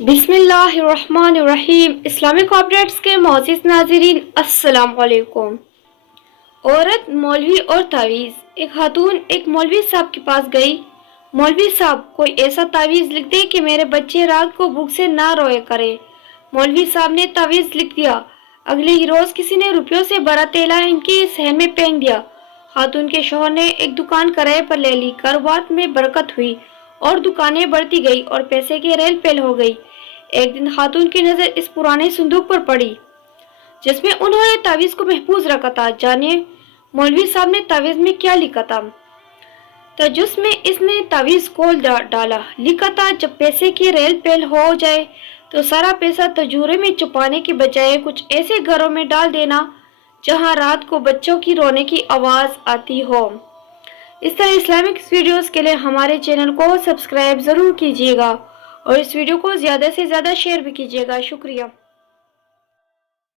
बिस्मिल्लाहिर्रहमानिर्रहीम। Islamic updates के मोअज़्ज़िज़ नाज़रीन, अस्सलाम वालेकुम। औरत, मौलवी और तावीज़। एक खातून एक मौलवी साहब के पास गई। मौलवी साहब, कोई ऐसा तावीज़ लिख दे कि मेरे बच्चे रात को भूख से ना रोए करे। मौलवी साहब ने तावीज़ लिख दिया। अगले ही रोज़ किसी ने रुपयों से भरा तेला इनकी सहन में फेंक दिया। खातून के शौहर ने एक दुकान किराए पर ले ली। कारोबार में बरकत हुई और दुकानें बढ़ती गई और पैसे की रेल पेल हो गई। एक दिन खातून की नजर इस पुराने संदूक पर पड़ी जिसमें उन्होंने तावीज को महफूज रखा था। जानिए मौलवी साहब ने तावीज में क्या लिखा था। तजुस में इसने तावीज खोल डाला। लिखा था, जब पैसे की रेल पेल हो जाए तो सारा पैसा तजूरे में छुपाने के बजाय कुछ ऐसे घरों में डाल देना जहां रात को बच्चों की रोने की आवाज आती हो। इस तरह इस्लामिक वीडियोस के लिए हमारे चैनल को सब्सक्राइब जरूर कीजिएगा और इस वीडियो को ज़्यादा से ज़्यादा शेयर भी कीजिएगा। शुक्रिया।